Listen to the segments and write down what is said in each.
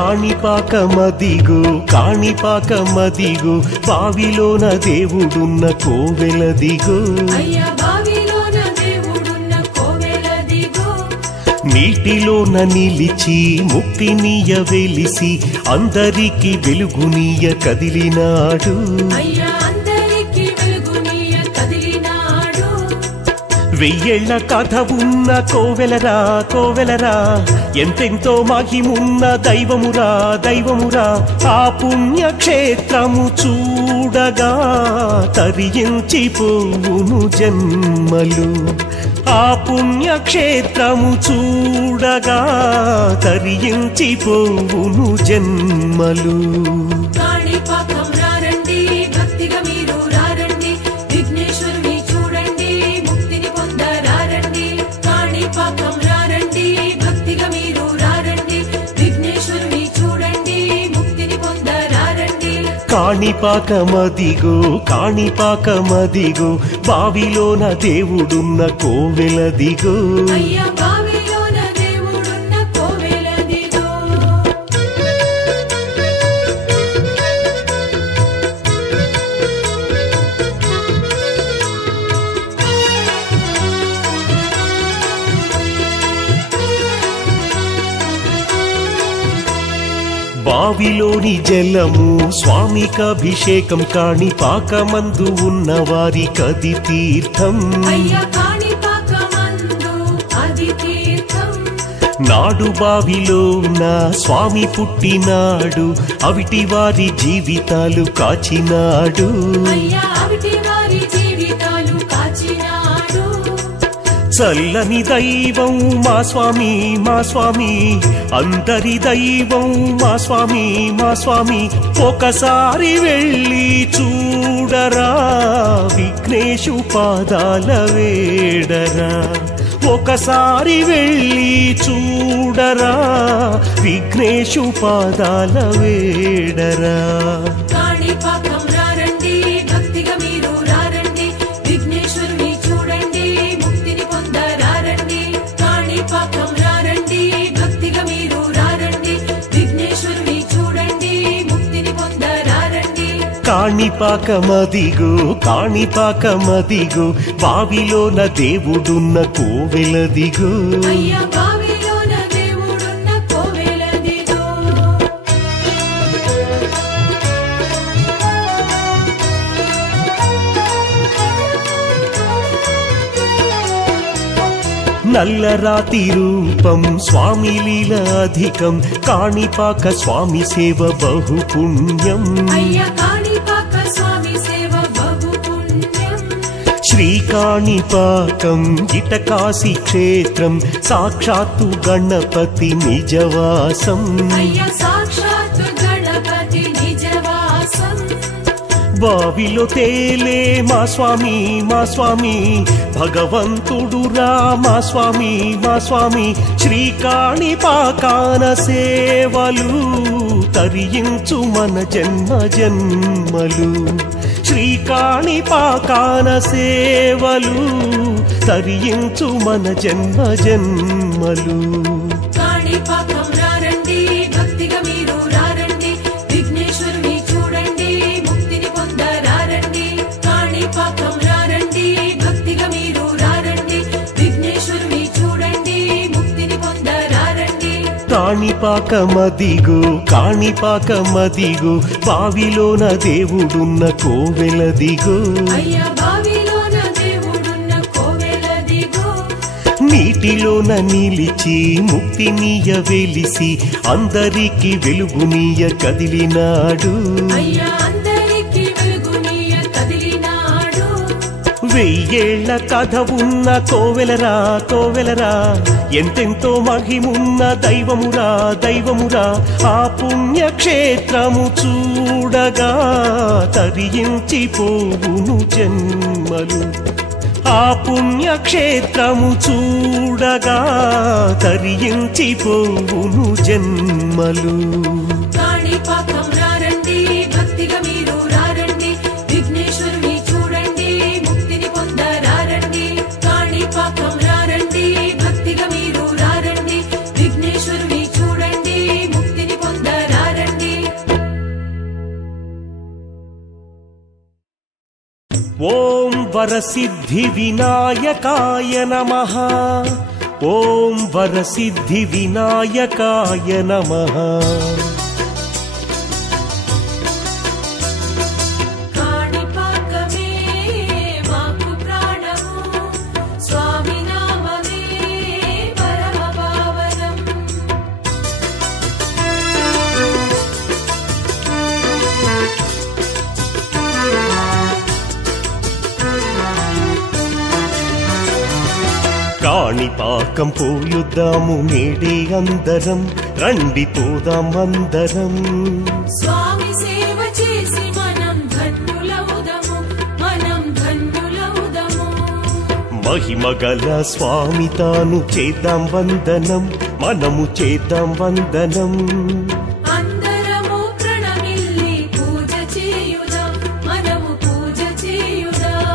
కాణిపాకమదిగో కాణిపాకమదిగో బావిలోన దేవుడున్న కోవెలదిగో నీటిలోన నిలిచి ముక్తినీయ వెలిసి అందరికి వెలుగునీయ కదిలినాడు వెయ్యేళ్ల కథ ఉన్న కోవెలరా కోవెలరా ఎంతెంతో మహిమున్న దైవమురా దైవమురా ఆ పుణ్యక్షేత్రము చూడగా తరించిపోవును జన్మలు ఆ పుణ్యక్షేత్రము చూడగా తరించిపోవును జన్మలు కాణిపాకమదిగో కాణిపాకమదిగో బావిలోన దేవుడున్న కోవెలదిగో బావిలోని జలము స్వామికభిషేకం కాణిపాకమందు ఉన్న వారికది తీర్థం నాడు బావిలోన స్వామి పుట్టినాడు అవిటి వారి జీవితాలు కాచినాడు చల్లని దైవం మా స్వామి మా స్వామి అందరి దైవం మా స్వామి మా స్వామి ఒకసారి వెళ్ళి చూడరా విఘ్నేశు పాదాల వేడరా ఒకసారి వెళ్ళి చూడరా విఘ్నేశు పాదాల వేడరా కాణిపాకమదిగో కాణిపాకమదిగో బావిలోన దేవుడున్న కోవెలదిగో నల్లరాతి రూపం స్వామి లీల అధికం కాణిపాక స్వామి సేవ బహు పుణ్యం శ్రీకాణిపాకం ఇటకాశీ క్షేత్రం సాక్షాత్తు గణపతి నిజవాసం బావిలో తేలే మా స్వామి మా స్వామి భగవంతుడురా మా స్వామి మా స్వామి శ్రీకాణిపాకాన సేవలు తరించు మన జన్మ జన్మలు శ్రీకాణిపాకాన సేవలు తరించు మన జన్మ జన్మలు కాణిపాకమదిగో కాణిపాకమదిగో బావిలోన దేవుడున్న కోవెలదిగో నీటిలోన నిలిచి ముక్తినీయ వెలిసి అందరికి వెలుగునీయ కదిలినాడు వెయ్యేళ్ల కథ ఉన్న కోవెలరా కోవెలరా ఎంతెంతో మహిమున్న దైవమురా దైవమురా ఆ పుణ్యక్షేత్రము చూడగా తరించిపోవును జన్మలు ఆ పుణ్యక్షేత్రము చూడగా తరించిపోవును జన్మలు కాణిపాకమదిగో ఓం వరసిద్ధి వినాయకాయ నమః. ఓం వరసిద్ధి వినాయకాయ నమః. కాణిపాకం పోయుద్దాము నేడే అందరం, రండి పోదాం అందరం. స్వామి సేవ చేసి మనం ధన్యులవుదము, మనం ధన్యులవుదము. మహిమగల స్వామి తాను చేద్దాం వందనం, మనము చేద్దాం వందనం. అందరము ప్రణమిల్లి పూజ చేయుదాం, మనము పూజ చేయుదాం.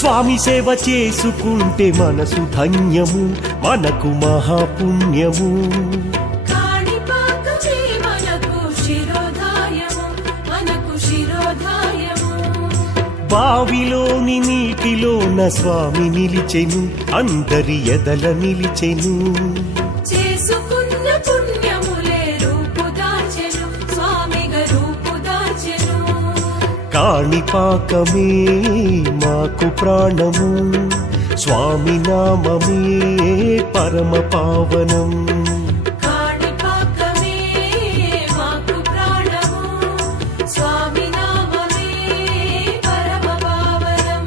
స్వామి సేవ చేసుకుంటే మనసు ధన్యము, మనకు మహాపుణ్యము. కాణిపాకమే మనకు శిరోధాయము, మనకు శిరోధాయము. బావిలోని నీటిలోన స్వామి నిలిచెను, అందరి ఎదల నిలిచెను. చేసుకున్న పుణ్యములే రూపుదాచెను, స్వామిగా రూపుదాచెను. కాణిపాకమే మాకు ప్రాణము, స్వామి నామమే పరమ పావనం. కాణిపాకమే మాకు ప్రాణము, స్వామి నామమే పరమ పావనం.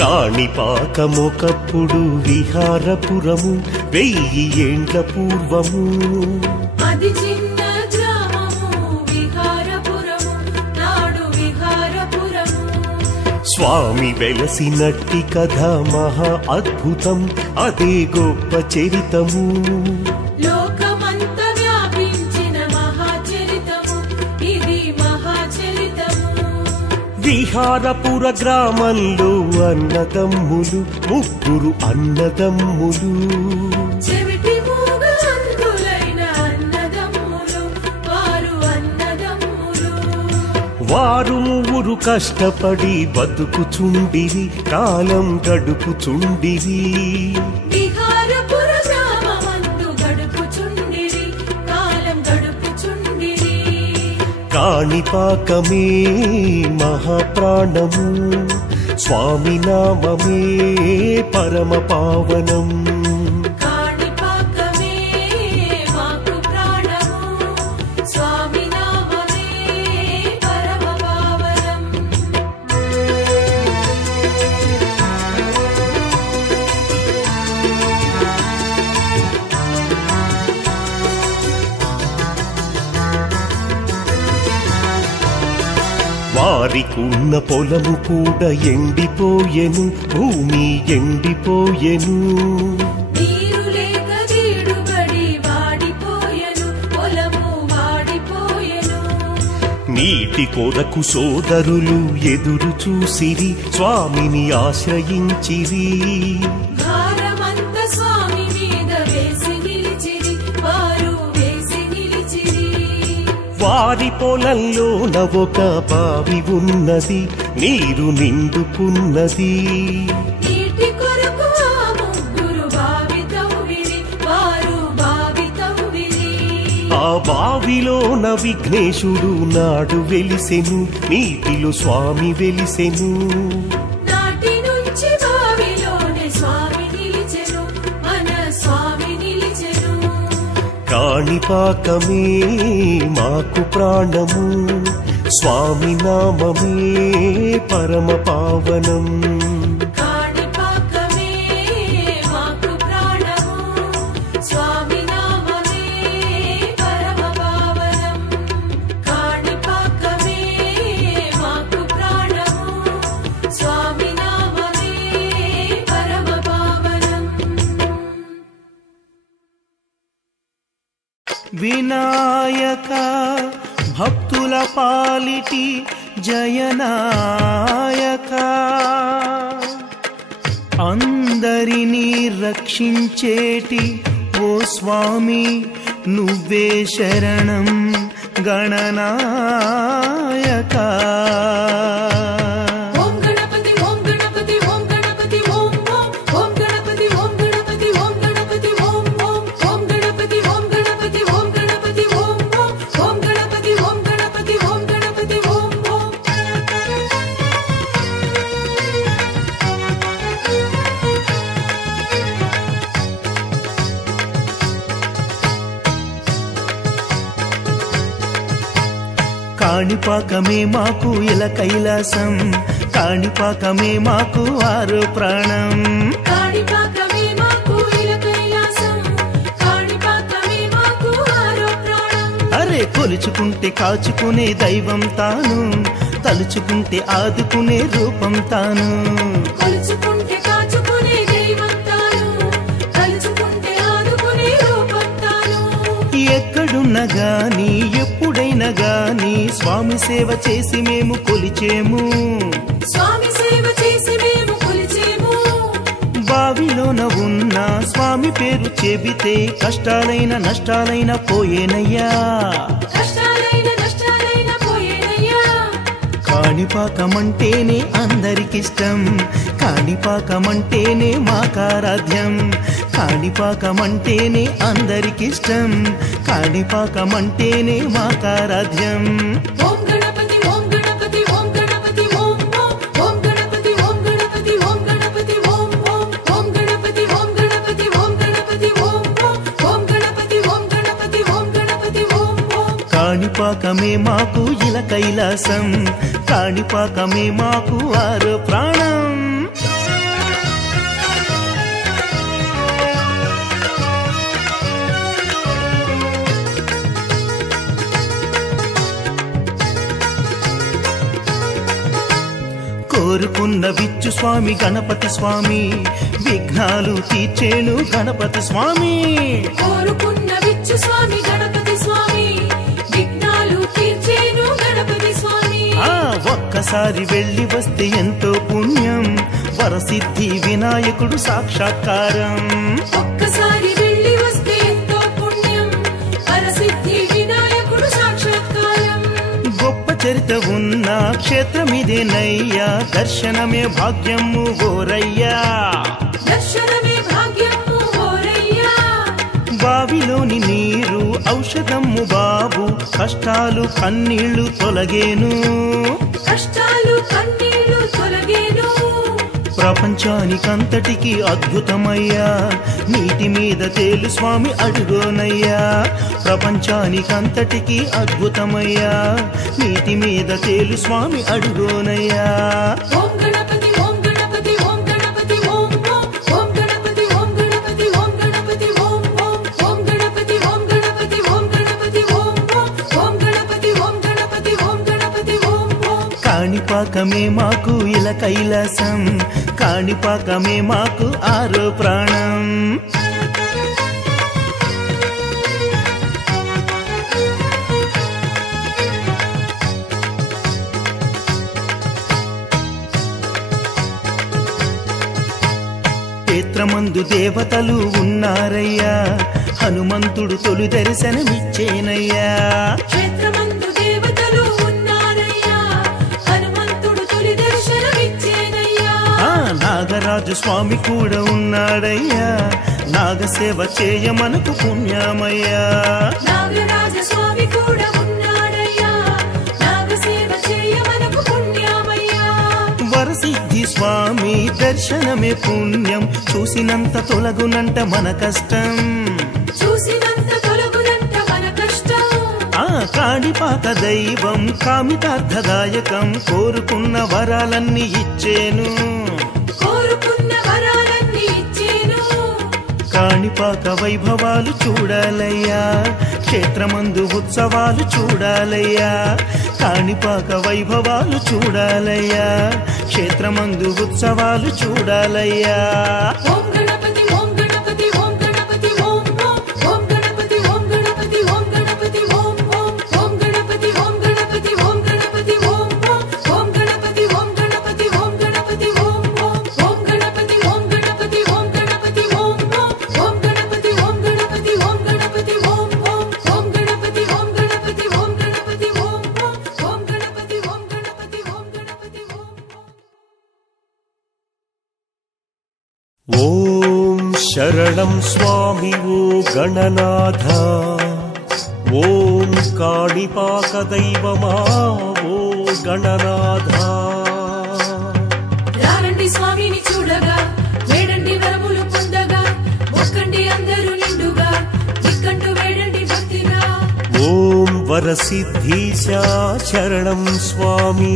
కాణిపాకమొకప్పుడు విహారపురము, 1000 ఏండ్ల పూర్వము. అది చిన్న గ్రామము విహారపురము, నాడు విహారపురము. స్వామి వెలసినట్టి కథ మహా అద్భుతం, అదే గొప్ప చరితము. లోకమంత వ్యాపించిన మహాచరితము, ఇది మహాచరితము. విహారపుర గ్రామంలో అన్నదమ్ములు, 3 అన్నదమ్ములు. చెవిటి మూగ అంధులైన అన్నదమ్ములు, వారు అన్నదమ్ములు. వారు 3 కష్టపడి బతుకుచుండిరి, కాలం గడుపుచుండిరి. విహారపుర గ్రామమందు గడుపుచుండిరి, కాలం గడుపుచుండిరి. కాణిపాకమే మహాప్రాణము, స్వామి నామమే పరమ పావనం. కాణిపాకమే మాకు ప్రాణము, స్వామి నామమే పరమ పావనం. వారికున్న పొలము కూడా ఎండిపోయెను, భూమి ఎండిపోయెను. నీరు లేక జీడుబడి వాడిపోయెను, పొలము వాడిపోయెను. నీటి కొరకు సోదరులు ఎదురు చూసిరి, స్వామిని ఆశ్రయించిరి. భారమంత స్వామి మీద వేసి నిలిచిరి, వారు వేసి నిలిచిరి. వారి పొలంలోన ఒక బావి ఉన్నది, నీరు నిండుకున్నది. నీటి కొరకు ఆ 3 బావి తవ్విరి, వారు బావి తవ్విరి. ఆ బావిలోన విఘ్నేశుడు నాడు వెలిసెను, నీటిలో స్వామి వెలిసెను. నాటి నుంచి బావిలోనే స్వామి నిలిచెను, మన స్వామి నిలిచెను. కాణిపాకమే మాకు ప్రాణము, స్వామి నామమే పరమ పావనం. కాణిపాకమే మాకు ప్రాణము, స్వామి నామమే పరమ పావనం. కాణిపాకమే మాకు ప్రాణము, స్వామి నామమే పరమ పావనం. వినాయక భక్తుల పాలిటి జయనాయక. రక్షించేటి ఓ స్వామి నువ్వే శరణం గణనాయక. ఓం గణపతి ఓం గణపతి ఓం గణపతి ఓం ఓం ఓం గణపతి ఓం గణపతి ఓం గణపతి ఓం ఓం ఓం గణపతి ఓం గణపతి ఓం గణపతి ఓం ఓం ఓం గణపతి ఓం గణపతి ఓం గణపతి ఓం ఓం. కాణిపాకమే మాకు ఇల కైలాసం, కాణిపాకమే మాకు ఆరో ప్రాణం. కాణిపాకమే మాకు ఇల కైలాసం, కాణిపాకమే మాకు ఆరో ప్రాణం. అరే కొలుచుకుంటే కాచుకునే దైవం తాను, తలుచుకుంటే ఆదుకునే రూపం తాను. కొలుచుకుంటే కాచుకునే దైవం తాను, తలుచుకుంటే ఆదుకునే రూపం తాను. ఎక్కడున్నా గాని ఎప్పుడైనా గాని స్వామి సేవ చేసి మేము కొలిచేము, స్వామి సేవ చేసి మేము కొలిచేము. బావిలోన ఉన్న స్వామి పేరు చెబితే కష్టాలైన నష్టాలైన పోయేనయ్యా, కష్టాలైన నష్టాలైన పోయేనయ్యా. కాణిపాకమంటేనే అందరికిష్టం, కాణిపాకమంటేనే మాకారాధ్యం, కాణిపాకమంటేనే అందరికిష్టం, కాణిపాకమంటేనే మాకారాధ్యం. ఓం గణపతి ఓం గణపతి ఓం గణపతి ఓం ఓం ఓం గణపతి ఓం గణపతి ఓం గణపతి ఓం ఓం ఓం గణపతి ఓం గణపతి ఓం గణపతి ఓం ఓం ఓం గణపతి ఓం గణపతి ఓం గణపతి ఓం ఓం. కాణిపాకమే మాకు ఇల కైలాసం, కాణిపాకమే మాకు ఆరో ప్రాణం. కోరుకున్న విచ్చు స్వామి గణపతి స్వామి, విఘ్నాలు తీర్చేను గణపతి స్వామి. కోరుకున్న విచ్చు స్వామి గణపతి స్వామి, విఘ్నాలు తీర్చేను గణపతి స్వామి. ఒక్కసారి వెళ్ళి వస్తే ఎంతో పుణ్యం, వరసిద్ధి వినాయకుడు సాక్షాత్కారం. ఒక్కసారి వెళ్ళి వస్తే ఎంతో పుణ్యం, వరసిద్ధి వినాయకుడు సాక్షాత్కారం. గొప్ప చరిత ఉన్న క్షేత్రమిదేనయ్యా, దర్శనమే భాగ్యము ఓరయ్యా, దర్శనమే భాగ్యము ఓరయ్యా. బావిలోని నీరు ఔషధము బాబు, కష్టాలు కన్నీళ్లు తొలగేను, కష్టాలు కన్నీళ్లు తొలగేను. ప్రపంచానికంతటికి అద్భుతమయ్యా, నీటి మీద తేలు స్వామి అడుగోనయ్యా, ప్రపంచానికంతటికి అద్భుతమయ్యా, నీటి మీద తేలు స్వామి అడుగోనయ్యా. ఓం గణపతి ఓం గణపతి ఓం గణపతి ఓం ఓం ఓం గణపతి ఓం గణపతి ఓం గణపతి ఓం ఓం ఓం గణపతి ఓం గణపతి ఓం గణపతి ఓం ఓం ఓం గణపతి ఓం గణపతి ఓం గణపతి ఓం ఓం. కాణిపాకమే మాకు ఇల కైలాసం, కాణిపాకమే మాకు ఆరో ప్రాణం. క్షేత్రమందు దేవతలు ఉన్నారయ్యా, హనుమంతుడు తొలి దర్శనమిచ్చేనయ్యా. క్షేత్రమందు దేవతలు ఉన్నారయ్యా, హనుమంతుడు తొలి దర్శనమిచ్చేనయ్యా. నాగరాజు స్వామి కూడా ఉన్నాడయ్యా, నాగసేవ చేయ మనకు పుణ్యమయ్యా. నాగరాజ స్వామి కూడా ఉన్నాడయ్యా, నాగసేవ చేయ మనకు పుణ్యమయ్యా. వరసిద్ధి స్వామి దర్శనమే పుణ్యం, చూసినంత తొలగునంట మన కష్టం, చూసినంత తొలగునంత మన కష్టం. కాణిపాక దైవం కామితార్థదాయకం, కోరుకున్న వరాలన్నీ ఇచ్చేను, కోరుకున్న వరాలన్నీ ఇచ్చేను. కాణిపాక వైభవాలు చూడాలయ్యా, క్షేత్రమందు ఉత్సవాలు చూడాలయ్యా, కాణిపాక వైభవాలు చూడాలయ్యా, క్షేత్రమందు ఉత్సవాలు చూడాలయ్యా. ఓం గణపతి ఓం గణపతి ఓం గణపతి ఓం ఓం ఓం గణపతి ఓం గణపతి ఓం గణపతి ఓం ఓం ఓం గణపతి ఓం గణపతి ఓం గణపతి ఓం ఓం ఓం గణపతి ఓం గణపతి ఓం గణపతి ఓం ఓం ఓం గణపతి ఓం గణపతి ఓం గణపతి ఓం ఓం ఓం శరణం స్వామి ఓ గణనాథ, ఓం కాణిపాక దైవమా ఓ గణనాథ. రారండి స్వామిని చూడగా, వేడండి వరములు పొందగా, మొక్కండి అందరూ నిండుగా, దిక్కంటూ వేడండి భక్తిగా. ఓం వరసిద్ధీశ శరణం స్వామి.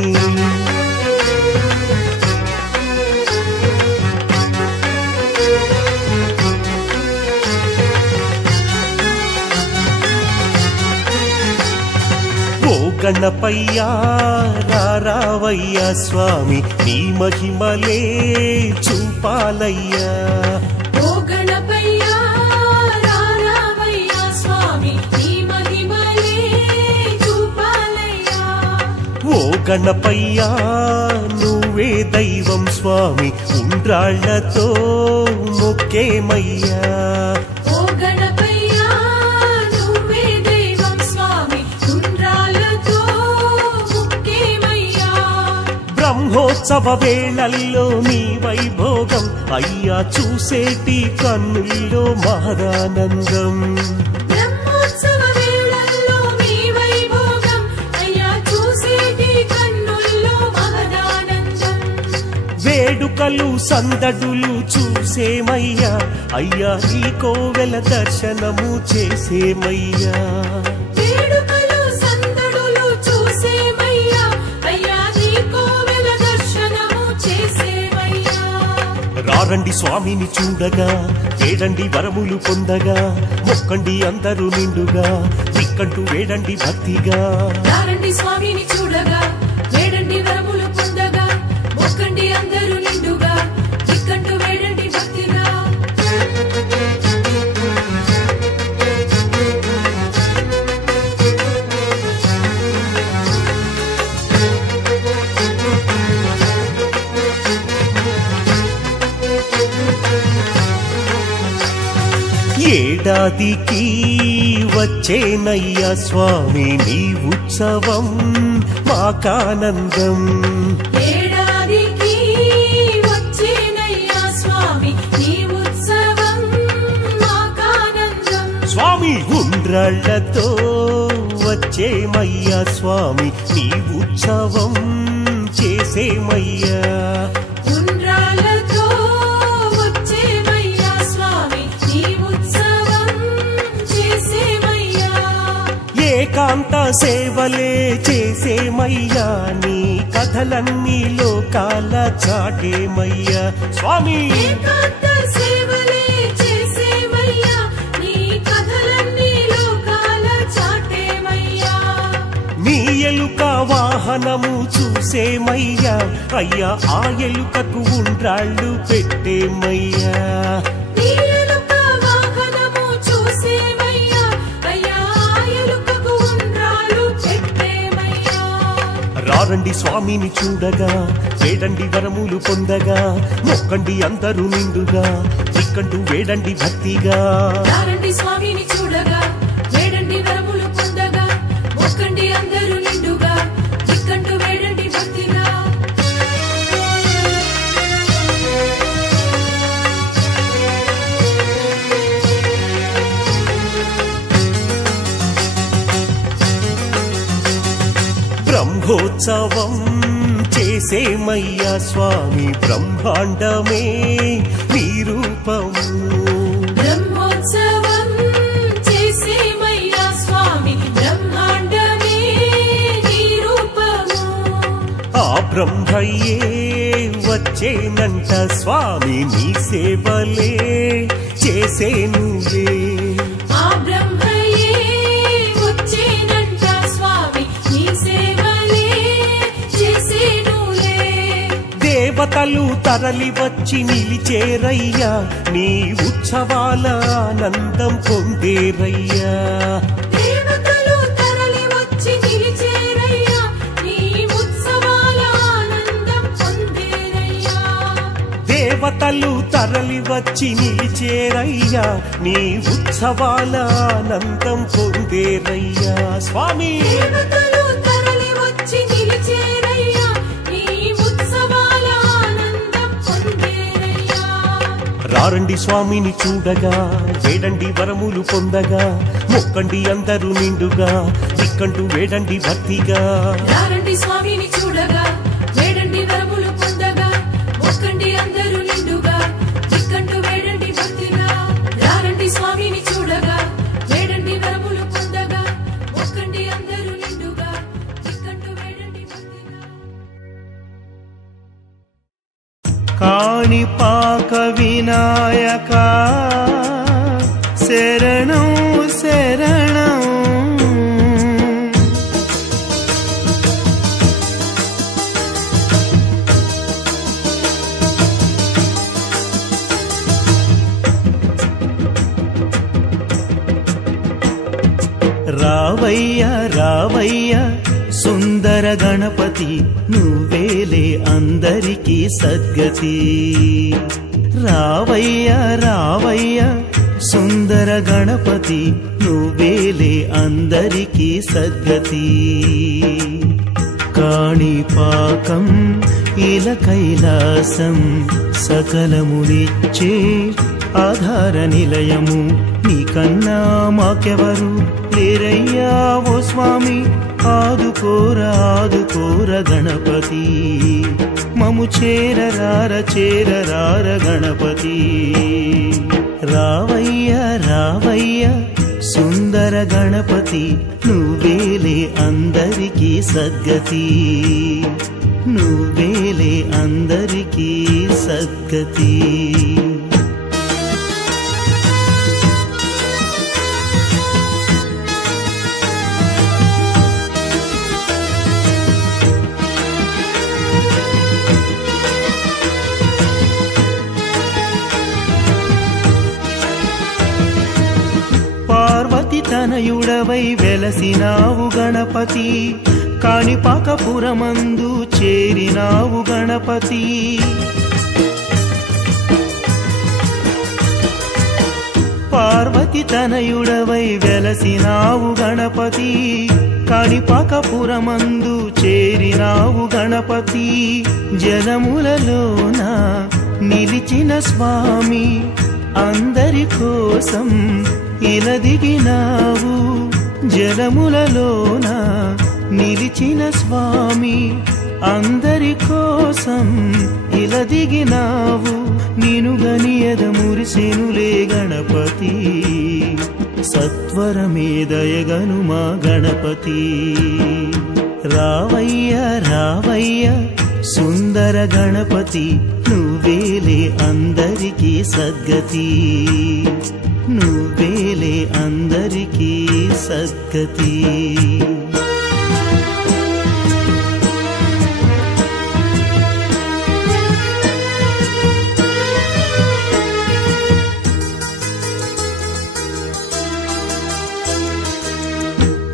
ఓ గణపయ్యా రావయ్యా స్వామి, నీ మహిమలే చూపాలయ్యా. ఓ గణపయ్యా రావయ్యా స్వామి, నీ మహిమలే చూపాలయ్యా. ఓ గణపయ్యా నువ్వే దైవం స్వామి, ఉండ్రాళ్లతో మొక్కేమయ్యా. ఓ గణపయ్యా నువ్వే దైవం స్వామి, ఉండ్రాళ్ళతో మొక్కేమయ్యా. బ్రహ్మోత్సవ వేళల్లో నీ వైభోగం అయ్యా, చూసేటి కన్నుల్లో మహదానందం. బ్రహ్మోత్సవ వేళల్లో నీ వైభోగం అయ్యా, చూసేటి కన్నుల్లో మహదానందం. వేడుకలు సందడులు చూసేమయ్యా, అయ్యా నీ కోవెల దర్శనము చేసేమయ్యా. వేడుకలు సందడులు చూసేమయ్యా, అయ్యా నీ కోవెల దర్శనము చేసేమయ్యా. రారండి స్వామిని చూడగా, వేడండి వరములు పొందగా, మొక్కండి అందరూ నిండుగా, దిక్కంటూ వేడండి భక్తిగా. రారండి స్వామిని చూడగా, వేడండి వరములు పొందగా, మొక్కండి అందరూ నిండుగా, దిక్కంటూ వేడండి భక్తిగా. ఏడాదికి వచ్చేనయ్యా స్వామి నీ ఉత్సవం మాకానందం. ఏడాదికి వచ్చేనయ్యా స్వామి, నీ ఉత్సవం మాకానందం. స్వామి ఉండ్రాళ్లతో వచ్చేమయ్యా స్వామి, నీ ఉత్సవం చేసేమయ్యా. ఉండ్రాళ్ళతో వచ్చేమయ్యా స్వామి, నీ ఉత్సవం చేసేమయ్యా. ఏకాంత సేవలే చేసేమయ్యా, నీ కథలన్నీ లోకాల చాటేమయ్యా. స్వామి ఏకాంత సేవలే చేసేమయ్యా, నీ కథలన్నీ లోకాల చాటేమయ్యా. నీ ఎలుక వాహనము చూసేమయ్యా, అయ్యా ఆ ఎలుకకు ఉండ్రాళ్ళు పెట్టేమయ్యా. నీ ఎలుక వాహనము చూసేమయ్యా, అయ్యా ఆ ఎలుకకు ఉండ్రాళ్ళు పెట్టేమయ్యా. రారండి స్వామిని చూడగా, వేడండి వరములు పొందగా, మొక్కండి అందరూ నిండుగా, దిక్కంటూ వేడండి భక్తిగా. రారండి స్వామిని చూడగా, వేడండి వరములు పొందగా, మొక్కండి అందరూ నిండుగా, దిక్కంటూ వేడండి భక్తిగా. బ్రహ్మోత్సవం చేసేమయ్యా స్వామి, బ్రహ్మాండమే నీ రూపము. బ్రహ్మోత్సవం చేసేమయ్యా స్వామి, బ్రహ్మాండమే నీ రూపము. ఆ బ్రహ్మయ్యే వచ్చేనంట స్వామి, నీ సేవలే చేసేనులే. ఆ బ్రహ్మయే వచ్చేనంట స్వామి, నీ సేవలే చేసేనులే. దేవతలు తరలి వచ్చి నిలిచేరయ్యా, నీ ఉత్సవాల ఆనందం పొందేరయ్యా. దేవతలు తరలి వచ్చి నిలిచేరయ్యా, నీ ఉత్సవాల ఆనందం పొందేరయ్యా. దేవతలు తరలి వచ్చి నిలిచేరయ్యా, నీ ఉత్సవాల ఆనందం పొందేరయ్యా. స్వామి దేవతలు తరలి వచ్చి నిలిచేరయ్యా, నీ ఉత్సవాల ఆనందం పొందేరయ్యా. రారండి స్వామిని చూడగా వేడండి వరములు పొందగా మొక్కండి అందరూ నిండుగా దిక్కంటూ వేడండి భక్తిగా రారండి స్వామిని చూడగా వేడండి వరములు పొందగా మొక్కండి అందరూ నిండుగా దిక్కంటూ వేడండి భక్తిగా రారండి స్వామిని చూడగా వేడండి వరములు పొందగా మొక్కండి అందరూ నిండుగా దిక్కంటూ వేడండి భక్తిగా కాణిపాక వినాయక శరణం శరణం రావయ్య రావయ్య సుందర గణపతి నువ్వేలే అందరికీ సద్గతి రావయ్య రావయ్య సుందర గణపతి నువ్వేలే అందరికీ సద్గతి కాణిపాకం ఇల కైలాసం సకలమునిచ్చే ఆధార నిలయము నీకన్నా మాకెవరు లేరయ్యా ఓ స్వామి ఆదుకోర ఆదుకోర గణపతి మము చేరరార గణపతి రావయ్య రావయ్య సుందర గణపతి నువ్వేలే అందరికీ సద్గతి నువ్వేలే అందరికీ సద్గతి తనయుడవై వెలసినావు గణపతి కాణిపాకపురమందు చేరినావు గణపతి పార్వతి తనయుడవై వెలసినావు గణపతి కాణిపాకపురమందు చేరినావు గణపతి జలములలోన నిలిచిన స్వామి అందరి కోసం ఇలా దిగినావు జలములలోన నిలిచిన స్వామి అందరి కోసం ఇలా దిగినావు నిను గనియద మురిసెనులే గణపతి సత్వరమే దయగను మా గణపతి రావయ్య రావయ్య సుందర గణపతి నువ్వేలే అందరికీ సద్గతి నువ్వేలే అందరికీ సద్గతి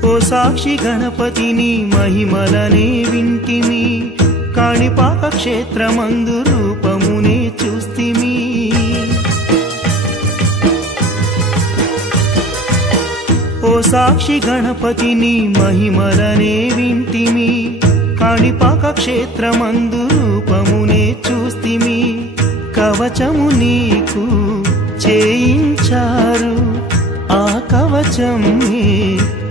ఓ సాక్షి గణపతిని మహిమలనే వింటిమి కాణిపాక క్షేత్రమందు రూపమునే చూస్తిమి ఓ సాక్షి గణపతిని మహిమలనే వింటిమి కాణిపాక క్షేత్రమందు రూపమునే చూస్తిమి కవచము నీకు చేయించారు ఆ కవచమే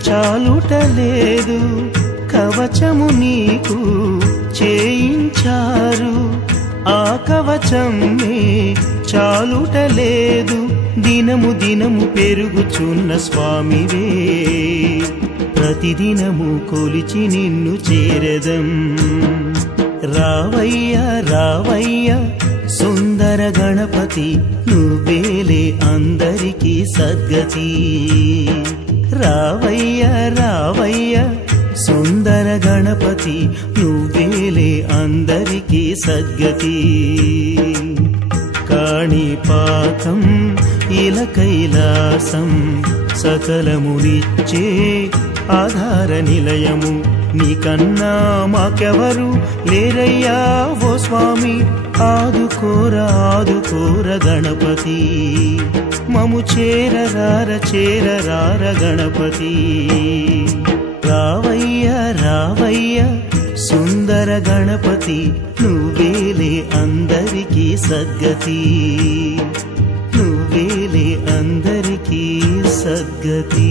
చాలుటలేదు కవచము నీకు చేయించారు ఆ కవచమే చాలుటలేదు దినము దినము పెరుగుచున్న స్వామివే ప్రతిదినము కొలిచి నిన్ను చేరదం రావయ్య రావయ్య సుందర గణపతి నువ్వేలే అందరికీ సద్గతి రావయ్య రావయ్య సుందర గణపతి నువ్వేలే అందరికీ సద్గతి కాణిపాకం ఇలా కైలాసం సకలమునిచ్చే ఆధార నిలయము నీకన్నా మాకెవరు లేరయ్యా ఓ స్వామి ఆదుకోర ఆదుకోర గణపతి మము చేరరార గణపతి రావయ్య రావయ్య సుందర గణపతి నువ్వేలే అందరికీ సద్గతి సద్గతి.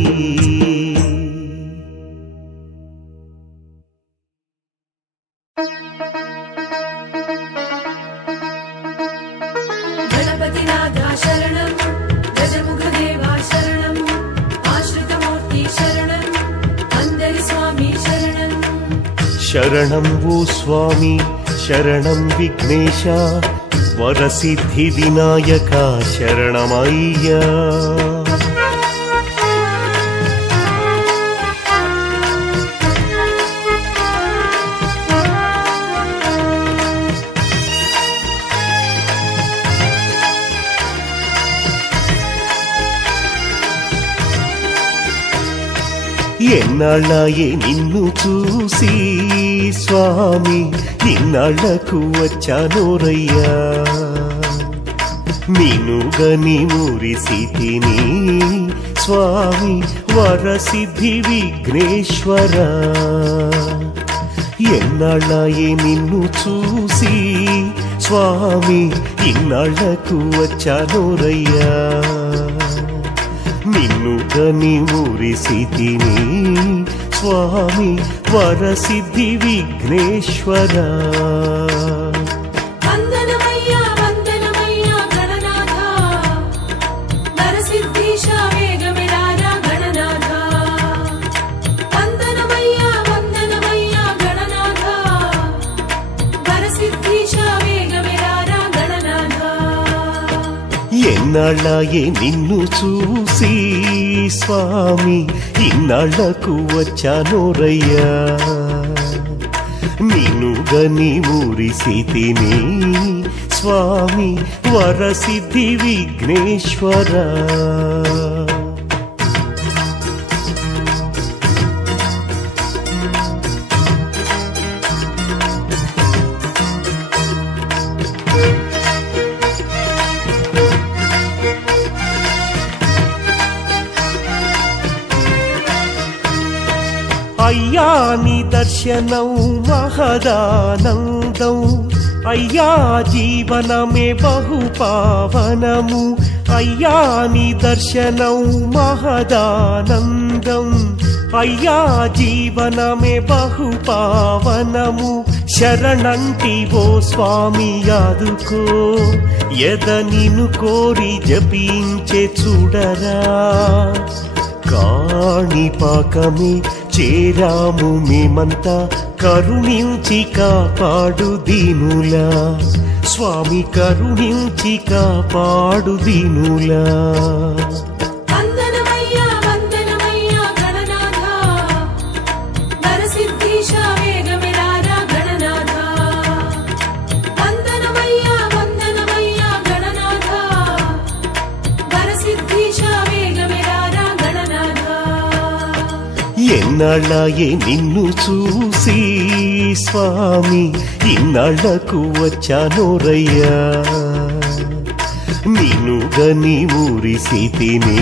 గణపతినాథా శరణం, గజముఖదేవా శరణం, ఆశ్రితమూర్తి శరణం, అందరి స్వామి శరణం. శరణం ఓ స్వామి శరణం విఘ్నేశ, వరసిద్ధి వినాయక శరణమయ్యా. ఎన్నాళ్ళాయే నిన్ను చూసి స్వామి, ఇన్నాళ్లకు వచ్చానోరయ్యా. నిన్నుగని మురిసితిని స్వామి వరసిద్ధి విఘ్నేశ్వర. ఎన్నాళ్ళాయే నిన్ను చూసి స్వామి, ఇన్నాళ్లకు వచ్చానోరయ్యా. నిన్నుగని మురిసితిని స్వామి వరసిద్ధి విఘ్నేశ్వర. వందనమయ్యా వందనమయ్యా గణనాథ, వరసిద్ధీశ వేగమిరారా గణనాథ. వందనమయ్యా వందనమయ్యా గణనాథ, వరసిద్ధీశ వేగమిరారా గణనాథ. ఎన్నాళ్ళాయే నిన్ను చూసి స్వామి, ఇన్నాళ్లకు వచ్చానోరయ్యా. నిన్నుగని మురిసితిని స్వామి వరసిద్ధి విఘ్నేశ్వర. అయ్యా నీ దర్శనం మహదానందం, అయ్యా జీవనమే బహుపావనము. అయ్యా నీ దర్శనం మహదానందం, అయ్యా జీవనమే బహుపావనము. శరణంటి ఓ స్వామి యాదుకో, ఎద నిన్ను కోరి జపించే చూడరా. కాణిపాకమే చేరాము మేమంతా, కరుణించి కాపాడు దీనులా స్వామి, కరుణించి కాపాడు దీనులా. వందనమయ్యా వందనమయ్యా గణనాథ, వరసిద్ధీశ వేగమిరారా గణనాథ. వందనమయ్యా వందనమయ్యా గణనాథ, వరసిద్ధీశ వేగమిరారా గణనాథ. ఎన్నాళ్ళాయే నిన్ను చూసి స్వామి, ఇన్నాళ్లకు వచ్చానోరయ్యా. నిన్నుగని మురిసితిని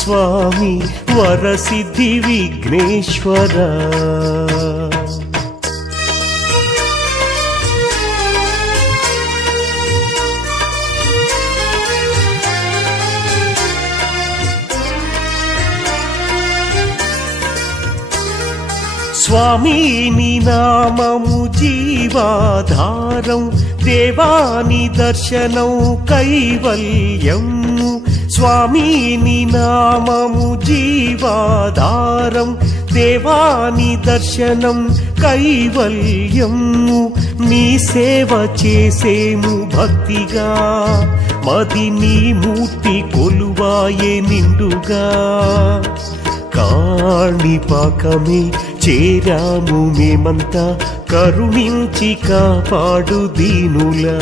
స్వామి వరసిద్ధి విఘ్నేశ్వర. స్వామి నీ నామము జీవాధారం, దేవాని దర్శనం కైవల్యం. స్వామి నీ నామము జీవాధారం, దేవాని దర్శనం కైవల్యం. నీ సేవ చేసేము భక్తిగా, మది నీ మూర్తి కొలువాయే నిండుగా. కాణిపాకమే చేరాము మేమంతా, కరుణించి కాపాడు దీనులా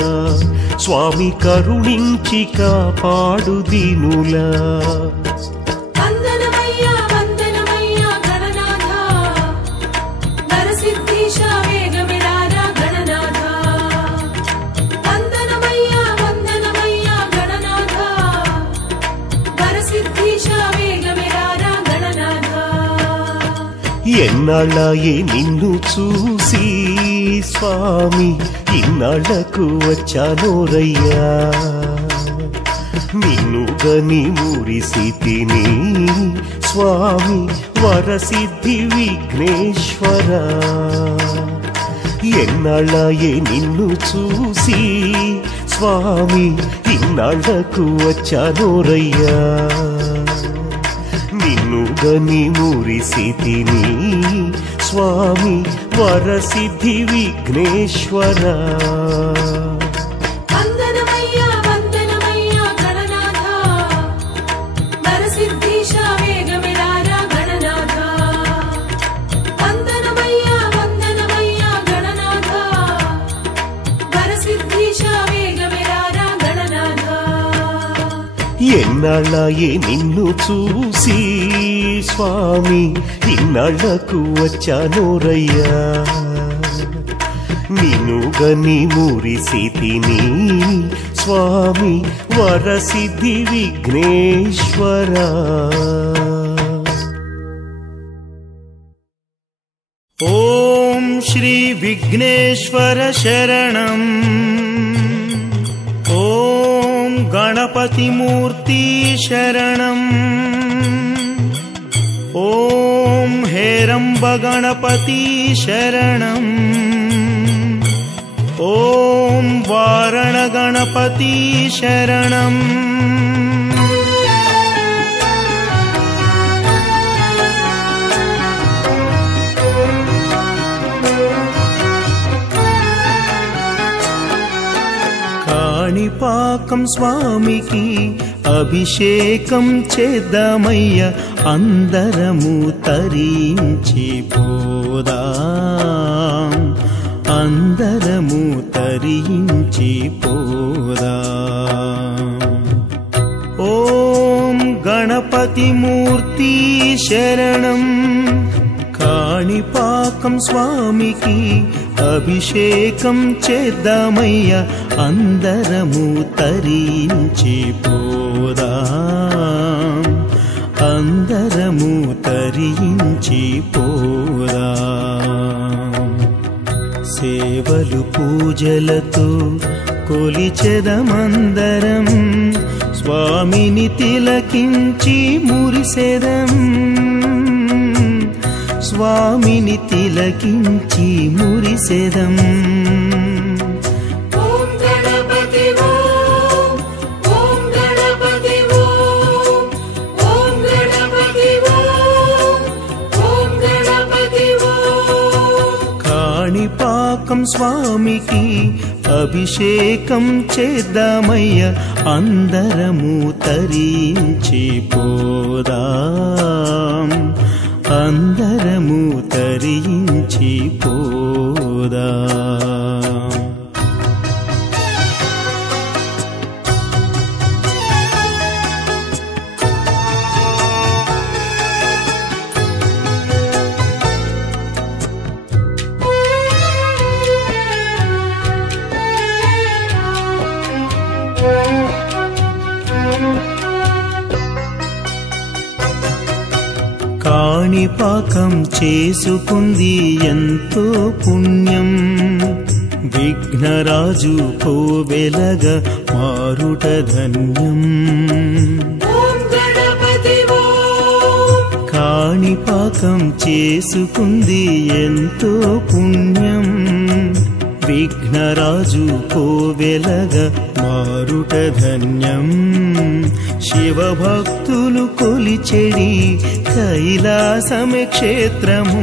స్వామి, కరుణించి కాపాడు దీనులా. వందనమయ్యా వందనమయ్యా గణనాథ, వరసిద్ధీశ వేగమిరారా గణనాథ. వందనమయ్యా వందనమయ్యా గణనాథ, వరసిద్ధీశ వేగమిరారా గణనాథ. ఎన్నాళ్ళాయే నిన్ను చూసి స్వామి, ఇన్నాళ్లకు వచ్చానోరయ్యా. నిన్నుగని మురిసితిని స్వామి వరసిద్ధి విఘ్నేశ్వర ఎన్నాళ్ళయే నిన్ను చూసి స్వామి ఇన్నాళ్లకు వచ్చానోరయ్యా నిన్నుగని మురిసితిని స్వామి వరసిద్ధి విఘ్నేశ్వర వందనమయ్యా వందనమయ్యా గణనాథ వరసిద్ధీశ వేగమిరారా గణనాథ వందనమయ్యా వందనమయ్యా గణనాథ వరసిద్ధీశ వేగమిరారా గణనాథ ఎన్నాళ్ళయే నిన్ను చూసి స్వామి ఇన్నాళ్లకు వచ్చానోరయ్యా నిన్నుగని మురిసితిని స్వామి వరసిద్ధి విఘ్నేశ్వర ఓం శ్రీ విఘ్నేశ్వర శరణం ఓం గణపతి మూర్తి శరణం ఓం హేరంబ గణపతి శరణం ఓం వారణ గణపతి శరణం కాణిపాకం స్వామికి అభిషేకం చేద్దామయ్య అందరము తరించి పోదాం అందరము తరించి పోదాం ఓం గణపతి మూర్తి శరణం కాణిపాకం స్వామికి అభిషేకం చేద్దామయ్య అందరము తరించి పోదాం అందరము తరించి పోదాం సేవలు పూజలతో కొలిచెదమందరం స్వామిని తిలకించి మురిసెదం స్వామిని తిలకించి మురిసెదం ఓం గణపతి ఓం ఓం గణపతి ఓం ఓం గణపతి ఓం ఓం గణపతి ఓం కాణిపాకం స్వామికి అభిషేకం చేద్దామయ్య అందరము తరించి పోదాం అందరము తరించి పోదాం కాణిపాకం చేసుకుంది ఎంతో పుణ్యం విఘ్నరాజు కోవెలగ మారుట ధన్యం ఓం గణపతి ఓం కాణిపాకం చేసుకుంది ఎంతో పుణ్యం విఘ్నరాజు కోవెలగ మారుట ధన్యం శివభక్తులు కొలిచెడి కైలాసమే క్షేత్రము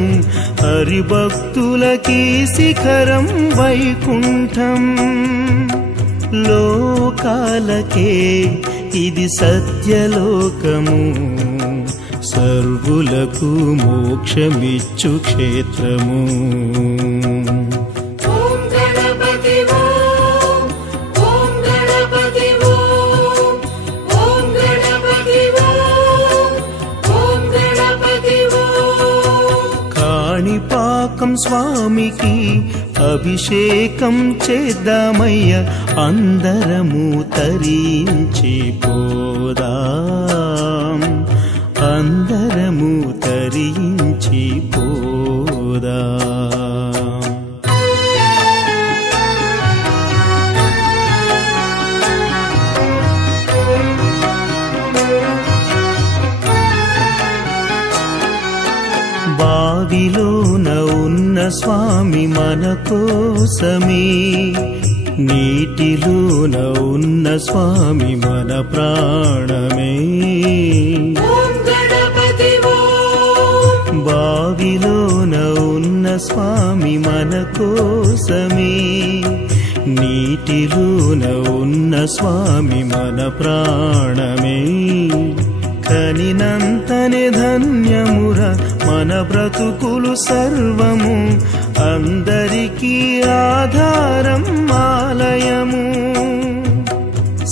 హరిభక్తులకి శిఖరం వైకుంఠం లోకాలకే ఇది సత్యలోకము సర్వులకు మోక్షమిచ్చు క్షేత్రము ఓం గణపతి ఓం ఓం గణపతి ఓం ఓం గణపతి ఓం ఓం గణపతి ఓం కాణిపాకం స్వామికి అభిషేకం చేద్దామయ్య అందరము తరించి పోదాం అందరము తరించి పోదాం బావిలోన ఉన్న స్వామి మన కోసమే, నీటిలోన ఉన్న స్వామి మన ప్రాణమే. ఓం గణపతి ఓం. బావిలోన ఉన్న స్వామి మన కోసమే, నీటిలోన ఉన్న స్వామి మన ప్రాణమే. కనినంతనే ధన్యముర మన బ్రతుకులు సర్వము, అందరికీ ఆధారం ఆలయము.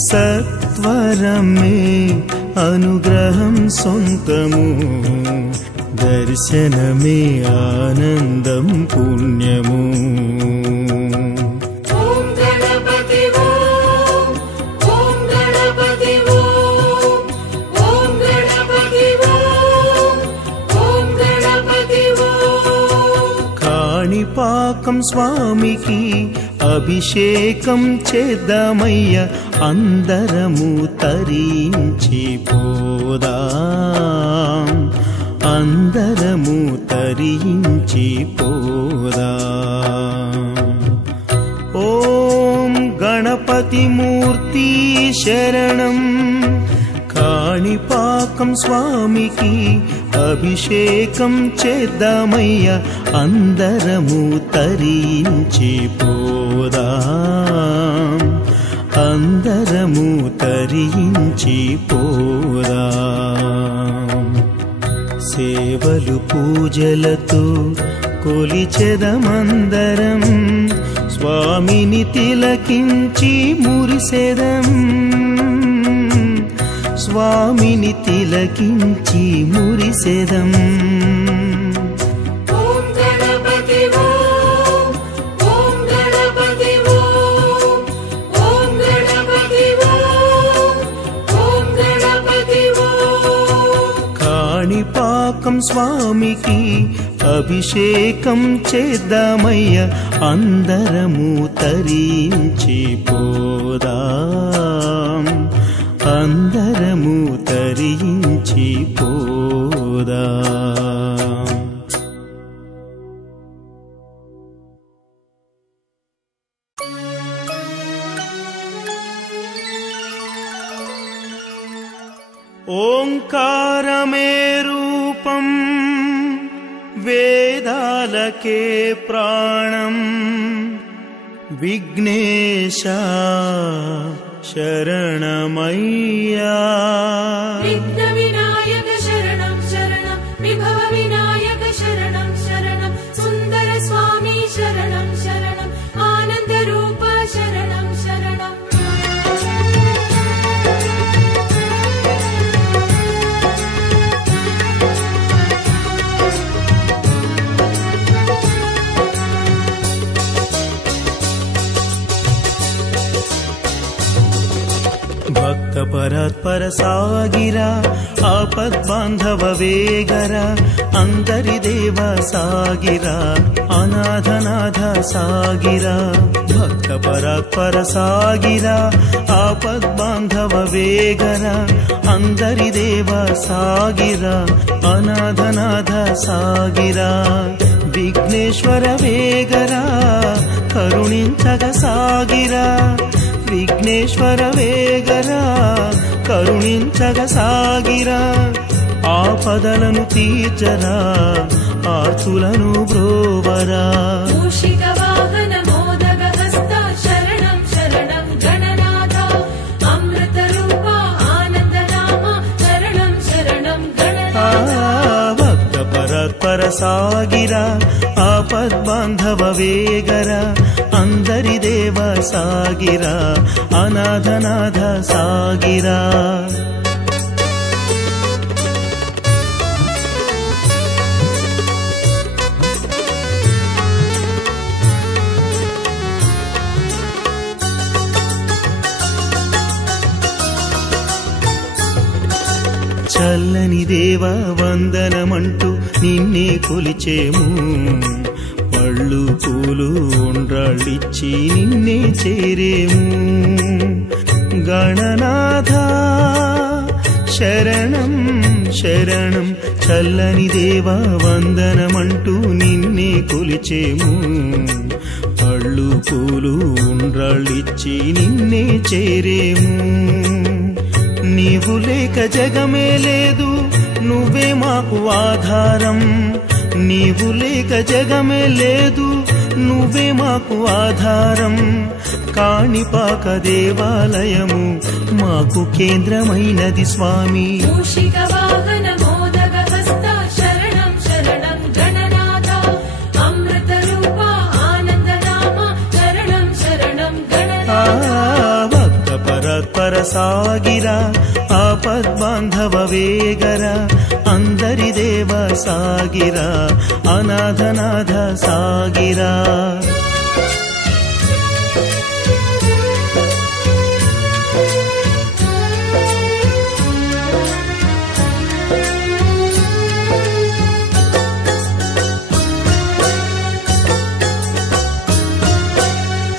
సత్వరమే అనుగ్రహం సొంతము, దర్శనమే ఆనందం పుణ్యము. ఓం గణపతి ఓం. ఓం గణపతి ఓం. ఓం గణపతి ఓం. ఓం గణపతి ఓం. కాణిపాకం స్వామికి అభిషేకం చేద్దామయ్య, అందరము తరించి పోదాం, అందరము తరించి పోదాం. ఓం గణపతి మూర్తి శరణం. కాణిపాకం స్వామికి అభిషేకం చేద్దామయ్య, అందరము తరించి పోదాం, అందరము తరించి పోదాం. సేవలు పూజలతో కొలిచెదమందరం, స్వామిని తిలకించి మురిసెదం, స్వామిని తిలకించి మురిసెదం. ఓం గణపతి ఓం. ఓం గణపతి ఓం. ఓం గణపతి ఓం. ఓం గణపతి ఓం. కాణిపాకం స్వామికి అభిషేకం చేద్దామయ్య, అందరము తరించి పోదాం, అందరము తరించి పోదాం. ఓంకారమే రూపం, వేదాలకే ప్రాణం, విఘ్నేశ శరణమయ్యా. విఘ్న వినాయక శరణం శరణం. విభవ వినాయక శరణం శరణం. సుందర స్వామి శరణం శరణం. ఆనంద రూప శరణం శరణం. భక్త పరాత్పర సాగిరా, ఆపద్బాంధవ వేగరా, అందరి దేవ సాగిరా, అనాథనాథ సాగిరా. భక్త పరాత్పర సాగిరా, ఆపద్బాంధవ వేగరా, అందరి దేవ సాగిరా, అనాథనాథ సాగిరా. విఘ్నేశ్వర వేగరా, కరుణించగ సాగిరా, విఘ్నేశ్వర వేగరా, కరుణించగ సాగిరా. ఆపదలను తీర్చరా, ఆర్తులను బ్రోవరా. మూషిక వాహన మోదక హస్త శరణం శరణం గణనాథ. అమృత రూప ఆనంద నామ శరణం శరణం గణనాథ. భక్త పరాత్పర సాగిరా, ఆపద్బాంధవ వేగరా, అందరి దేవ సాగిరా, అనాథనాథ సాగిరా. చల్లని దేవ వందనమంటూ నిన్నే కొలిచేము, పళ్ళు పూలు ఉండ్రాళ్ళిచ్చి నిన్నే చేరేము. గణనాథ శరణం శరణం చల్లని దేవా వందనమంటూ నిన్నే కొలిచేము పళ్ళు పూలు ఉండ్రాళ్ళిచ్చి నిన్నే చేరేము నీవు లేక జగమే లేదు నువ్వే మాకు ఆధారం నీవు లేక జగమే లేదు నువ్వే మాకు ఆధారం కాణిపాక దేవాలయము మాకు కేంద్రమైనది స్వామి మూషిక వాహన మోదక హస్త శరణం శరణం గణనాథ అమృత రూప ఆనంద నామ శరణం శరణం గణనాథ భక్త పరాత్పర సాగిరా ఆపద్బాంధవ వేగరా అందరి దేవ సాగిరా అనాథనాథ సాగిరా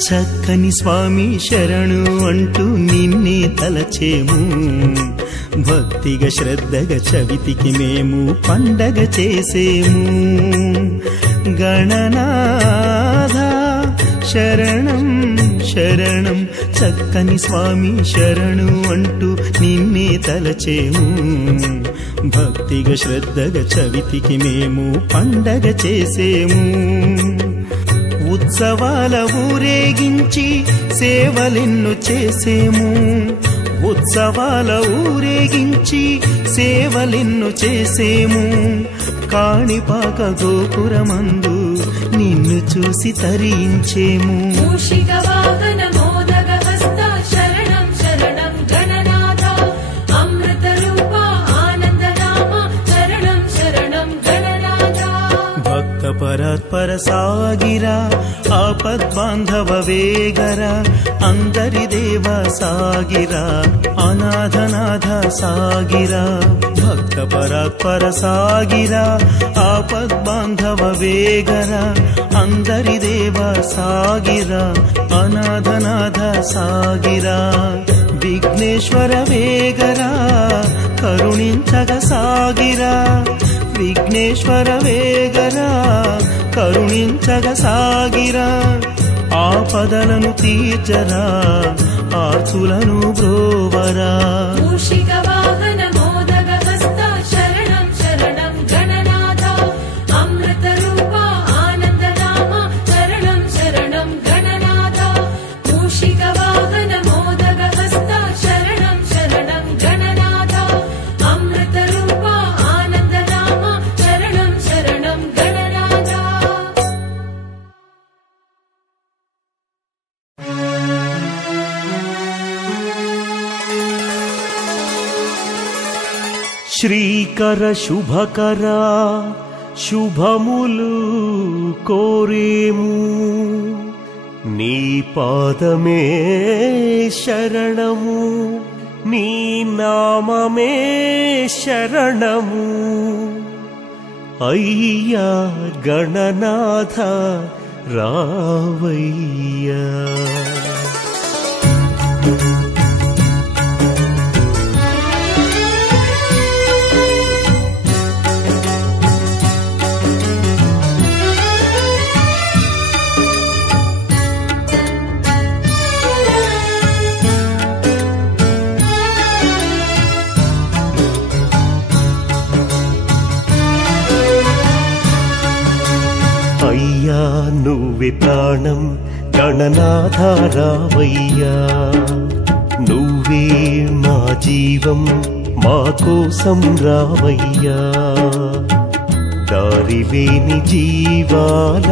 చక్కని స్వామి శరణు అంటూ నిన్నే తలచేము భక్తిగా శ్రద్ధగా చవితికి మేము పండగ చేసేము గణనాథ శరణం శరణం చక్కని స్వామి శరణు అంటూ నిన్నే తలచేము భక్తిగా శ్రద్ధగా చవితికి మేము పండగ చేసేము ఉత్సవాల ఊరేగించి సేవలెన్ను చేసేము ఉత్సవాల ఊరేగించి సేవలెన్ను చేసేము కాణిపాక గోపురమందు నిన్ను చూసి తరించేము మూషిక వాహన మోదక హస్త శరణం శరణం గణనాథ అమృత రూప ఆనంద నామ శరణం శరణం గణనాథ భక్త పరాత్పర సాగిరా ఆపద్బాంధవ వేగరా అందరి దేవ సాగిరా అనాథనాథ సాగిరా భక్త పరాత్పర సాగిరా ఆపద్బాంధవ వేగరా అందరి దేవ సాగిరా అనాథనాథ సాగిరా విఘ్నేశ్వర వేగరా కరుణించగ సాగిరా విఘ్నేశ్వర వేగరా కరుణించగ సాగిరా ఆపదలను తీర్చరా ఆర్తులను బ్రోవరా మూషిక వాహన మోదక హస్త శరణం శరణం గణనాథ అమృత రూప ఆనంద నామ శరణం శరణం గణనాథ మూషిక వాహన మోదక హస్త శరణం శరణం గణనాథ అమృత రూప ఆనంద నామ శరణం శరణం గణనాథ శ్రీకర శుభకర శుభములు కోరేము నీ పాదమే శరణము నీ నామమే శరణము అయ్యా గణనాథ రావయ్యా అయ్యా నువ్వే ప్రాణం గణనాథ రావయ్యా నువ్వే మా జీవం మా కోసం రావయ్యా దారి లేని జీవాల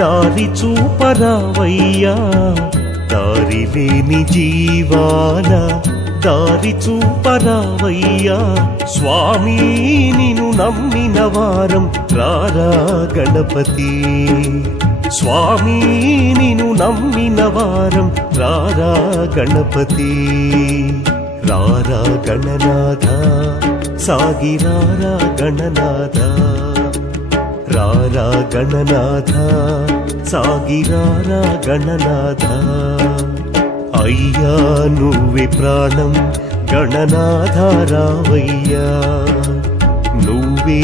దారి చూపరావయ్యా దారి లేని జీవాల దారి చూపరావయ్యా స్వామి నిన్ను నమ్మిన వారం రారా గణపతి స్వామి నిన్ను నమ్మిన వారం రారా గణపతి రారా గణనాథ సాగిరారా గణనాథ రారా గణనాథ సాగిరారా గణనాథ అయ్యా నువ్వే ప్రాణం గణనాథ రావయ్యా నువ్వే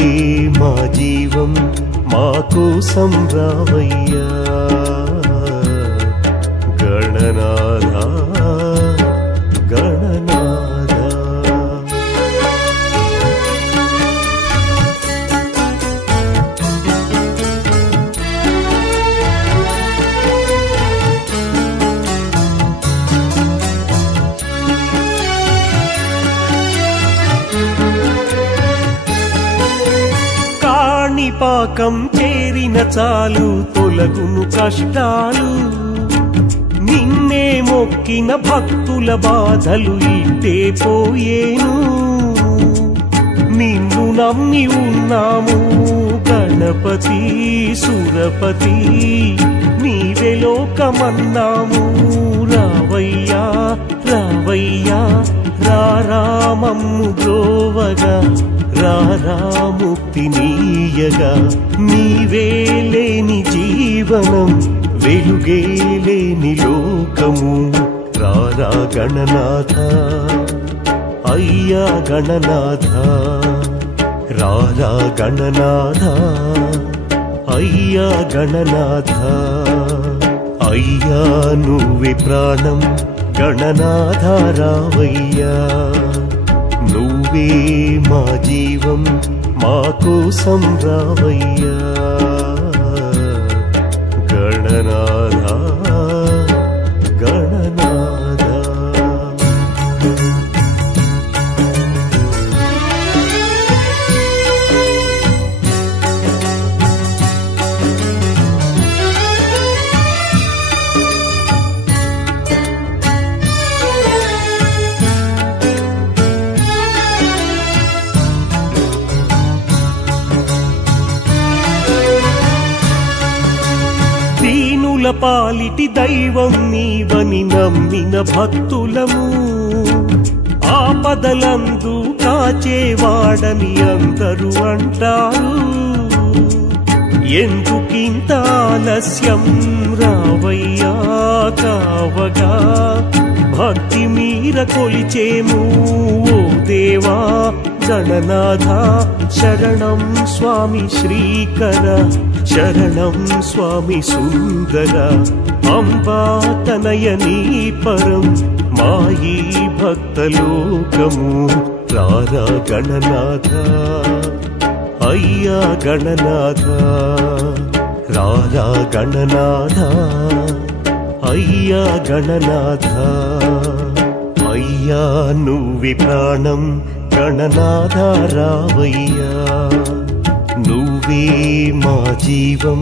మా జీవం మా కోసం రావయ్యా గణనాథ గణనాథ. కాణిపాకం చేరిన చాలు తొలగును కష్టాలు, నిన్నే మొక్కిన భక్తుల బాధలు ఇట్టే పోయేను. నిన్ను నమ్మి ఉన్నాము గణపతి సురపతి, నీవే లోకమన్నాము రావయ్యా రావయ్యా రామమ్ము బ్రోవగా రాముక్తి నీయగా. నీవే లేని జీవనం వెలుగే లేని లోకము రారా గణనాథ అయ్యా గణనాథ రారా గణనాథ అయ్యా గణనాథ. అయ్యా నువ్వే ప్రాణం గణనాథ రావయ్యా, నువ్వే మా జీవం మా కోసం రావయ్యా గణనాథ గణనాథ. దీనుల పాలిటి దైవం నీవని నమ్మిన భక్తులము, ఆపదలందు కాచేవాడని అందరూ అంటారు. ఎందుకింత ఆలస్యం రావయ్యా కావగా, భక్తి మీర కొలిచేము ఓ దేవా గణనాథ. శరణం స్వామి శ్రీకర శరణం స్వామి సుందర, అంబా తనయనీ పరం మాయీ భక్తలోకము రారా గణనాథ అయ్యా గణనాథ రారా గణనాథ అయ్యా గణనాథ. అయ్యా నువ్వే ప్రాణం గణనాథ రావయ్యా, నువ్వే మా జీవం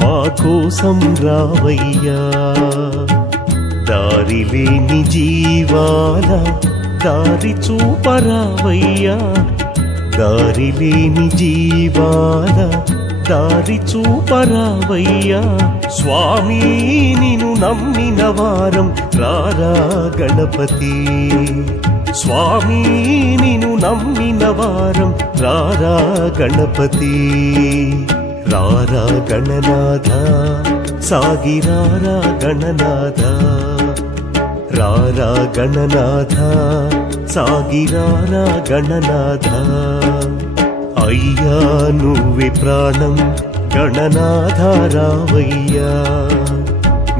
మా కోసం రావయ్యా. దారి లేని జీవాల దారి చూపరావయ్యా, దారి లేని జీవాల దారి చూపరావయ్యా. స్వామి నిన్ను నమ్మిన వారం రారా గణపతి, స్వామి నిన్ను నమ్మిన వారం రారా గణపతి. రారా గణనాథ సాగిరారా గణనాథ, రారా గణనాథ సాగిరారా గణనాథ. అయ్యా నువ్వే ప్రాణం గణనాథ రావయ్యా,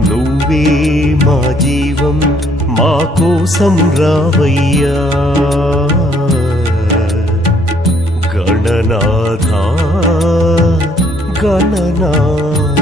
నువ్వే మా జీవం మా కోసం రావయ్యా గణనాథ గణనాథ.